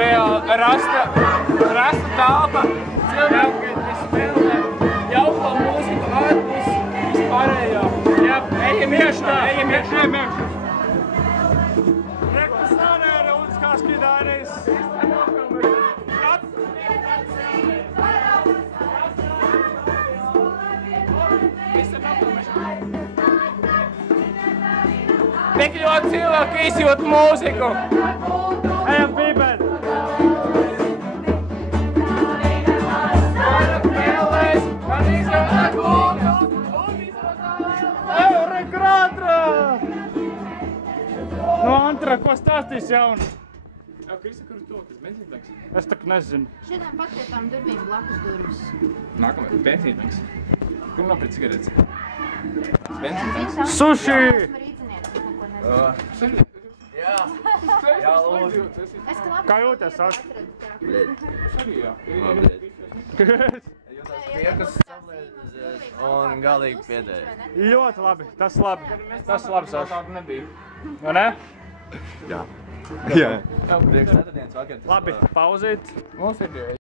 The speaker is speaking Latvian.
reāli rasta telpa cilvēkiem, kas spēlē jauko mūziku, ārpus vispārējā. Jā, ejam iekšā. Rekas nanēra un skaskidānis. Tik ļoti cilvēki izjūt mūziku. Ejam pīpēt. Rekrātra! No Antra, ko stāstīs jaunu? Jā, Krista, kur to, kas benzīntanks? Es tak nezinu. Šitām patietām durvīm blakus durvis. Nākamais, benzīntanks. Kur noprit cigaretes? Benzīntanks. Suši! Jā, lūdzu. Kā jūties, Saka? Piekas sablēdzes un galīgi piedēja. Ļoti labi, tas labi. Tas labi, Saka. Tādu nebija. Vai ne? Jā. Jā. Priekš nedēļas vakar. Labi, pauzīt. Mums ir